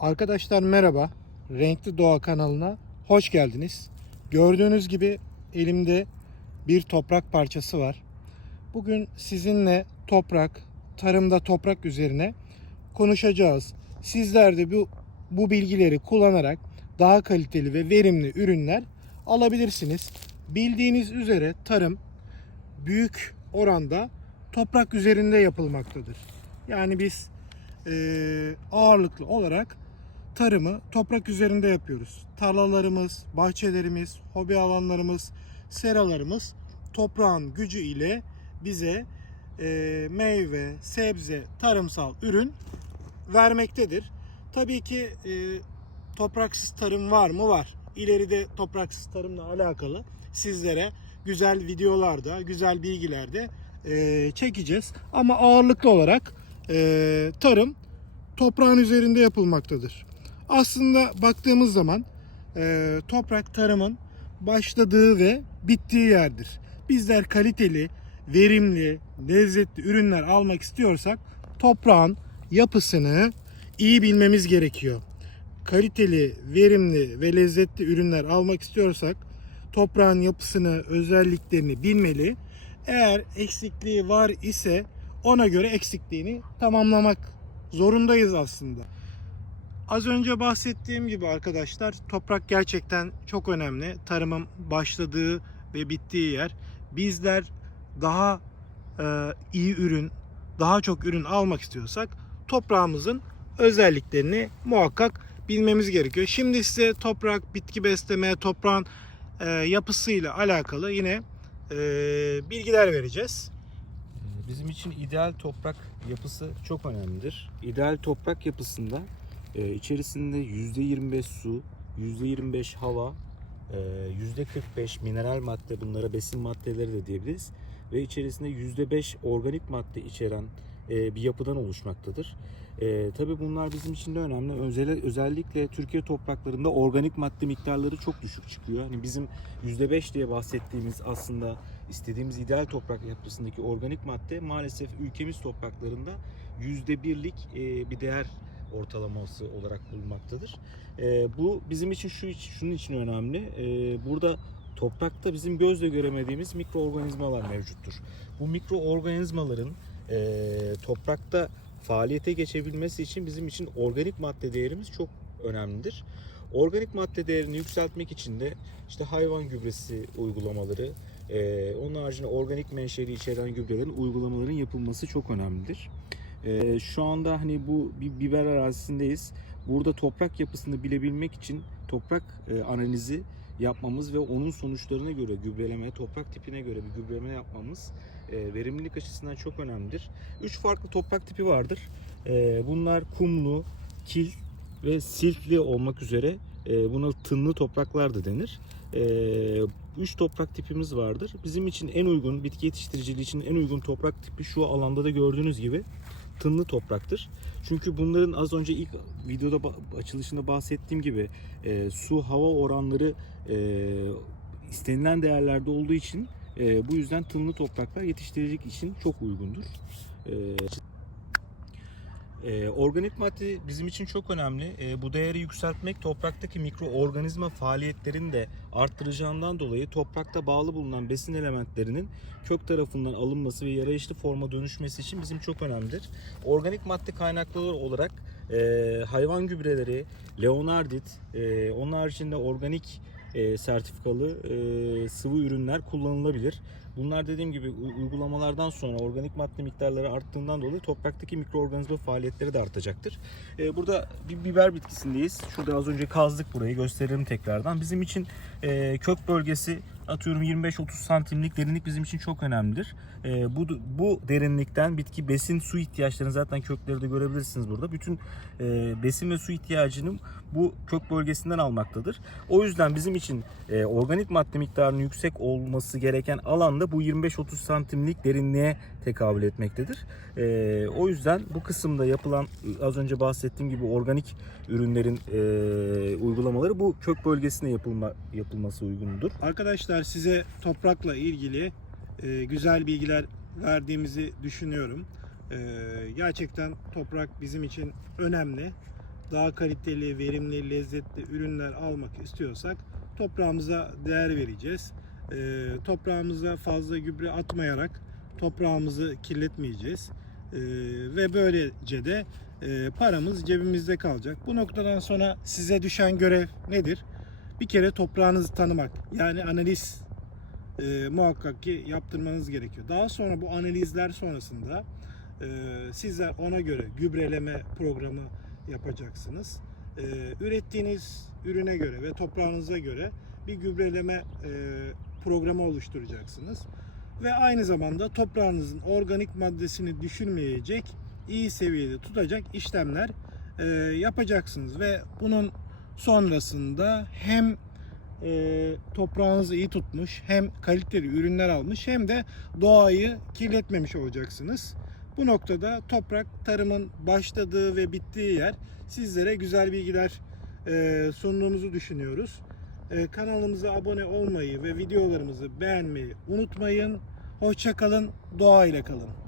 Arkadaşlar merhaba. Renkli Doğa kanalına hoş geldiniz. Gördüğünüz gibi elimde bir toprak parçası var. Bugün sizinle toprak, tarımda toprak üzerine konuşacağız. Sizler de bu, bu bilgileri kullanarak daha kaliteli ve verimli ürünler alabilirsiniz. Bildiğiniz üzere tarım büyük oranda toprak üzerinde yapılmaktadır. Yani biz eee, ağırlıklı olarak tarımı toprak üzerinde yapıyoruz. Tarlalarımız, bahçelerimiz, hobi alanlarımız, seralarımız toprağın gücü ile bize eee, meyve, sebze, tarımsal ürün vermektedir. Tabii ki eee, topraksız tarım var mı? Var. İleride topraksız tarımla alakalı sizlere güzel videolarda, güzel bilgilerde eee, çekeceğiz. Ama ağırlıklı olarak eee, tarım toprağın üzerinde yapılmaktadır. Aslında baktığımız zaman eee, toprak tarımın başladığı ve bittiği yerdir. Bizler kaliteli, verimli, lezzetli ürünler almak istiyorsak toprağın yapısını iyi bilmemiz gerekiyor. Kaliteli, verimli ve lezzetli ürünler almak istiyorsak toprağın yapısını, özelliklerini bilmeli. Eğer eksikliği var ise ona göre eksikliğini tamamlamak zorundayız aslında. Az önce bahsettiğim gibi arkadaşlar toprak gerçekten çok önemli. Tarımın başladığı ve bittiği yer. Bizler daha e, iyi ürün, daha çok ürün almak istiyorsak toprağımızın özelliklerini muhakkak bilmemiz gerekiyor. Şimdi size toprak, bitki besleme, toprağın e, yapısıyla alakalı yine e, bilgiler vereceğiz. Bizim için ideal toprak yapısı çok önemlidir. İdeal toprak yapısında e, içerisinde %25 su, %25 hava, e, %45 mineral madde bunlara besin maddeleri de diyebiliriz. Ve içerisinde %5 organik madde içeren e, bir yapıdan oluşmaktadır. E, tabii bunlar bizim için de önemli. Özel, özellikle Türkiye topraklarında organik madde miktarları çok düşük çıkıyor. Hani bizim %5 diye bahsettiğimiz aslında istediğimiz ideal toprak yapısındaki organik madde maalesef ülkemiz topraklarında %1'lik e, bir değer ortalaması olarak bulunmaktadır. E, bu bizim için şu şunun için önemli. E, burada toprakta bizim gözle göremediğimiz mikroorganizmalar mevcuttur. Bu mikroorganizmaların e, toprakta faaliyete geçebilmesi için bizim için organik madde değerimiz çok önemlidir. Organik madde değerini yükseltmek için de işte hayvan gübresi uygulamaları, ee, onun haricinde organik menşeli içeren gübrelerin uygulamaların yapılması çok önemlidir. Ee, şu anda hani bu bir biber arazisindeyiz. Burada toprak yapısını bilebilmek için toprak e, analizi yapmamız ve onun sonuçlarına göre gübreleme, toprak tipine göre bir gübreleme yapmamız e, verimlilik açısından çok önemlidir. Üç farklı toprak tipi vardır. E, bunlar kumlu, kil ve siltli olmak üzere buna tınlı topraklar da denir. Üç toprak tipimiz vardır. Bizim için en uygun, bitki yetiştiriciliği için en uygun toprak tipi şu alanda da gördüğünüz gibi tınlı topraktır. Çünkü bunların az önce ilk videoda açılışında bahsettiğim gibi e, su hava oranları e, istenilen değerlerde olduğu için e, bu yüzden tınlı topraklar yetiştiricilik için çok uygundur. E, e, organik madde bizim için çok önemli. E, bu değeri yükseltmek topraktaki mikroorganizma faaliyetlerini de arttıracağından dolayı toprakta bağlı bulunan besin elementlerinin kök tarafından alınması ve yarayışlı forma dönüşmesi için bizim çok önemlidir. Organik madde kaynakları olarak e, hayvan gübreleri, leonardit, e, onun haricinde organik e, sertifikalı e, sıvı ürünler kullanılabilir. Bunlar dediğim gibi uygulamalardan sonra organik madde miktarları arttığından dolayı topraktaki mikroorganizma faaliyetleri de artacaktır. E, burada bir biber bitkisindeyiz. Şurada az önce kazdık burayı gösterelim tekrardan. Bizim için e, kök bölgesi atıyorum 25-30 santimlik derinlik bizim için çok önemlidir. E, bu bu derinlikten bitki besin su ihtiyaçlarını zaten kökleri de görebilirsiniz burada. Bütün e, besin ve su ihtiyacını bu kök bölgesinden almaktadır. O yüzden bizim için e, organik madde miktarının yüksek olması gereken alanda bu 25-30 santimlik derinliğe tekabül etmektedir. E, o yüzden bu kısımda yapılan az önce bahsettiğim gibi organik ürünlerin e, uygulamaları bu kök bölgesine yapılma, yapılması uygundur. Arkadaşlar size toprakla ilgili e, güzel bilgiler verdiğimizi düşünüyorum. E, gerçekten toprak bizim için önemli. daha kaliteli, verimli, lezzetli ürünler almak istiyorsak toprağımıza değer vereceğiz. Ee, toprağımıza fazla gübre atmayarak toprağımızı kirletmeyeceğiz. Ee, ve böylece de e, paramız cebimizde kalacak. Bu noktadan sonra size düşen görev nedir? Bir kere toprağınızı tanımak. Yani analiz e, muhakkak ki yaptırmanız gerekiyor. Daha sonra bu analizler sonrasında e, sizler ona göre gübreleme programı yapacaksınız. E, ürettiğiniz ürüne göre ve toprağınıza göre bir gübreleme e, programı oluşturacaksınız. Ve aynı zamanda toprağınızın organik maddesini düşürmeyecek, iyi seviyede tutacak işlemler e, yapacaksınız. Ve bunun sonrasında hem e, toprağınızı iyi tutmuş, hem kaliteli ürünler almış, hem de doğayı kirletmemiş olacaksınız. Bu noktada toprak tarımın başladığı ve bittiği yer sizlere güzel bilgiler e, sunduğumuzu düşünüyoruz. E, kanalımıza abone olmayı ve videolarımızı beğenmeyi unutmayın. Hoşçakalın, doğayla kalın.